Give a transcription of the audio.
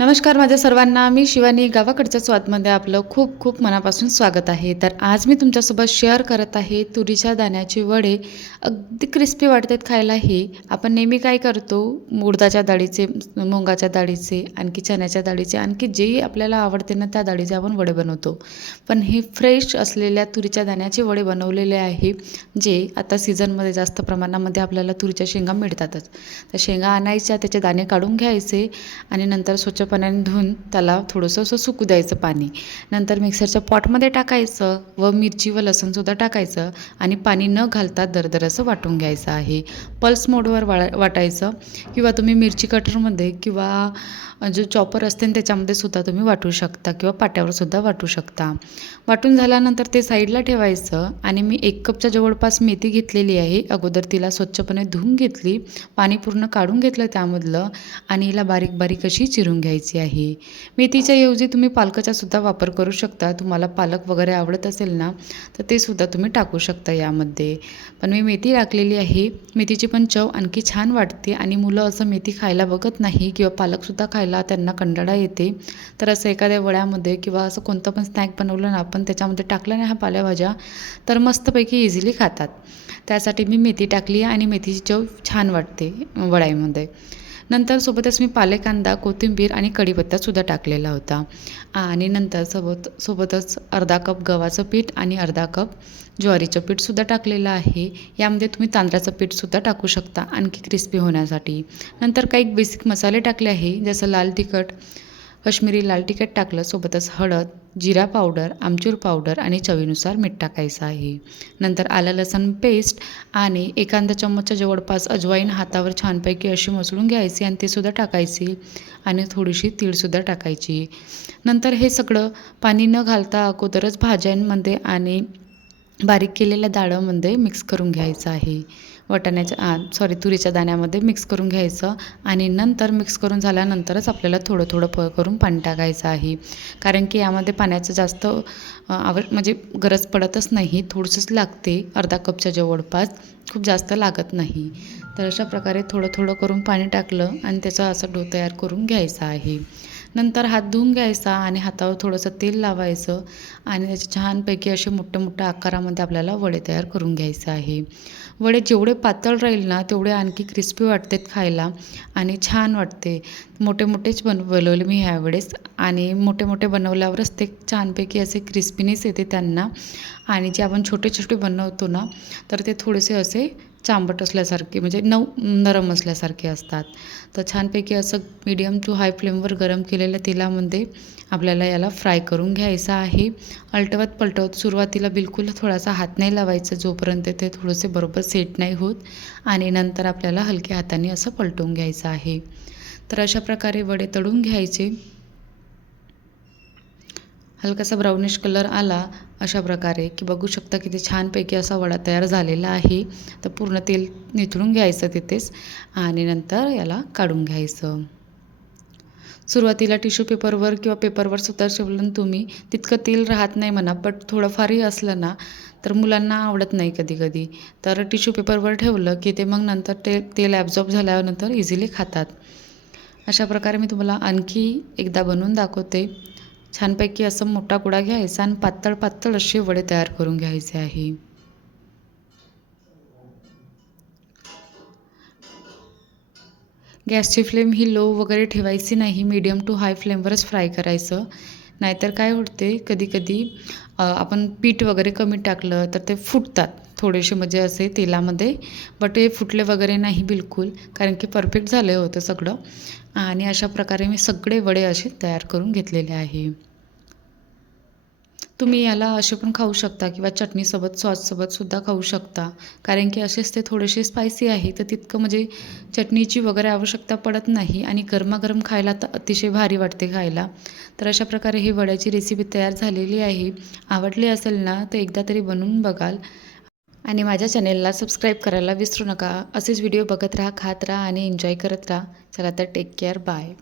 नमस्कार माझ्या सर्वांना. मी शिवानी. गावाकडच्या स्वादमध्ये आपलं खूप खूप मनापासून स्वागत आहे. तर आज मी तुमच्यासोबत शेअर करत आहे तुरीच्या दाण्याचे वडे. अगदी क्रिस्पी वाटतात खायला हे आपण नेहमी काय करतो? उडदाच्या डाळीचे मुंगाच्या डाळीचे आणखी चण्याच्या डाळीचे आणखी जेही आपल्याला आवडते ना त्या डाळीचे आपण वडे बनवतो. पण हे फ्रेश असलेल्या तुरीच्या दाण्याचे वडे बनवलेले आहे जे आता सीझनमध्ये जास्त प्रमाणामध्ये आपल्याला तुरीच्या शेंगा मिळतातच. तर शेंगा आणायच्या त्याचे दाणे काढून घ्यायचे आणि नंतर स्वच्छ पाण्याने धुवून त्याला थोडंसं असं सुकू द्यायचं पाणी. नंतर मिक्सरच्या पॉटमध्ये टाकायचं व मिरची व लसूणसुद्धा टाकायचं आणि पाणी न घालता दरदर असं वाटून घ्यायचं आहे. पल्स मोडवर वा वाटायचं किंवा तुम्ही मिरची कटरमध्ये किंवा जो चॉपर असते ना त्याच्यामध्ये सुद्धा तुम्ही वाटू शकता किंवा पाट्यावर सुद्धा वाटू शकता. वाटून झाल्यानंतर ते साईडला ठेवायचं आणि मी एक कपच्या जवळपास मेथी घेतलेली आहे. अगोदर तिला स्वच्छपणे धुवून घेतली पाणी पूर्ण काढून घेतलं त्यामधलं आणि हिला बारीक बारीक अशी चिरून घ्यायची. आहे. मेथीच्या ऐवजी तुम्ही पालकाचासुद्धा वापर करू शकता. तुम्हाला पालक वगैरे आवडत असेल ना तर ते सुद्धा तुम्ही टाकू शकता यामध्ये. पण मी मेथी टाकलेली आहे. मेथीची पण चव आणखी छान वाटते आणि मुलं असं मेथी खायला बघत नाही किंवा पालकसुद्धा खायला त्यांना कंटाळा येते. तर असं एखाद्या वड्यामध्ये किंवा असं कोणतं पण स्नॅक बनवलं ना आपण त्याच्यामध्ये टाकलं नाही ह्या पालेभाज्या तर मस्तपैकी इझिली खातात. त्यासाठी मी मेथी टाकली आणि मेथीची चव छान वाटते वडाईमध्ये नंतर सोबतच मी पाले कांदा कोथिंबीर आणि कढीपत्तासुद्धा टाकलेला होता. आणि नंतर सोबत सोबतच अर्धा कप गव्हाचं पीठ आणि अर्धा कप ज्वारीचं पीठसुद्धा टाकलेलं आहे. यामध्ये तुम्ही तांदळाचं पीठसुद्धा टाकू शकता आणखी क्रिस्पी होण्यासाठी. नंतर काही बेसिक मसाले टाकले आहे जसं लाल तिखट कश्मीरी लाल तिखट टाकलं सोबतच हळद जिरा पावडर आमचूर पावडर आणि चवीनुसार मीठ टाकायचं आहे. नंतर आलं लसण पेस्ट आणि एखादा चम्मचच्या जवळपास अजवाईन हातावर छानपैकी अशी मसळून घ्यायची आणि तीसुद्धा टाकायची आणि थोडीशी तीळसुद्धा टाकायची. नंतर हे सगळं पाणी न घालता अगोदरच भाज्यांमध्ये आणि बारीक केलेल्या डाळामध्ये मिक्स करून घ्यायचं आहे. वाटाण्याच्या सॉरी तुरीच्या दाण्यामध्ये मिक्स करून घ्यायचं आणि नंतर मिक्स करून झाल्यानंतरच आपल्याला थोडं थोडं प करून पाणी टाकायचं आहे. कारण की यामध्ये पाण्याचं जास्त आव म्हणजे गरज पडतच नाही. थोडंसंच लागते. अर्धा कपच्या जवळपास खूप जास्त लागत नाही. तर अशा प्रकारे थोडं थोडं करून पाणी टाकलं आणि त्याचा असा डो तयार करून घ्यायचा आहे. नंतर हात धुवून घ्यायचा आणि हातावर थोडंसं तेल लावायचं आणि त्याचे छानपैकी असे मोठ्या मोठ्या आकारामध्ये आपल्याला वडे तयार करून घ्यायचं आहे. वडे जेवढे पातळ राहील ना तेवढे आणखी क्रिस्पी वाटतात खायला आणि छान वाटते. मोठे मोठेच बन बनवले मी ह्यावेळेस आणि मोठे मोठे बनवल्यावरच ते छानपैकी असे क्रिस्पीनेस येते त्यांना आणि जे आपण छोटे छोटे बनवतो ना तर ते थोडेसे असे चांबट असल्यासारखे म्हणजे नऊ नरम असल्यासारखे असतात. तर छानपैकी असं मीडियम टू हाय फ्लेमवर गरम केलेल्या तेलामध्ये आपल्याला याला फ्राय करून घ्यायचं आहे. अलटवत पलटवत सुरुवातीला बिलकुल थोडासा हात नाही लावायचं जोपर्यंत ते थोडेसे बरोबर सेट नाही होत. आणि नंतर आपल्याला हलक्या हाताने असं पलटवून घ्यायचं आहे. तर अशा प्रकारे वडे तळून घ्यायचे. हलकासा ब्राउनिश कलर आला अशा प्रकारे की बघू शकता किती छानपैकी असा वडा तयार झालेला आहे. तर पूर्ण तेल निथळून घ्यायचं तिथेच आणि नंतर याला काढून घ्यायचं. सुरुवातीला टिश्यू पेपरवर किंवा पेपरवर सुद्धा शिवलं तुम्ही तितकं तेल राहत नाही म्हणा बट थोडंफारही असलं ना तर मुलांना आवडत नाही कधी कधी तर टिश्यू पेपरवर ठेवलं की ते मग नंतर ते तेल ॲब्झॉर्ब झाल्यानंतर इझिली खातात. अशा प्रकारे मी तुम्हाला आणखी एकदा बनवून दाखवते. छानपैकी असं मोठा कुडा घ्यायचा आणि पातळ पातळ असे वडे तयार करून घ्यायचे आहे. गॅसची फ्लेम ही लो वगैरे ठेवायची नाही मीडियम टू हाय फ्लेमवरच फ्राय करायचं. नाहीतर काय होते कधीकधी आपण पीठ वगैरे कमी टाकलं तर ते फुटतात. थोडेसे म्हणजे असे तेलामध्ये बट हे फुटले वगैरे नाही बिलकुल कारण की परफेक्ट झालं होतं सगळं. आणि अशा प्रकारे मी सगळे वडे असे तयार करून घेतलेले आहे. तुम्ही याला असे पण खाऊ शकता किंवा चटणीसोबत सॉससोबत सुद्धा खाऊ शकता. कारण की असेच ते थोडेसे स्पायसी आहे तर तितकं म्हणजे चटणीची वगैरे आवश्यकता पडत नाही आणि गरमागरम खायला तर अतिशय भारी वाटते खायला. तर अशा प्रकारे ही वड्याची रेसिपी तयार झालेली आहे. आवडली असेल ना तर एकदा तरी बनवून बघाल. आणि माझ्या चॅनेलला सबस्क्राईब करायला विसरू नका. असेच व्हिडिओ बघत राहा खात राहा आणि एन्जॉय करत राहा. चला तर टेक केअर बाय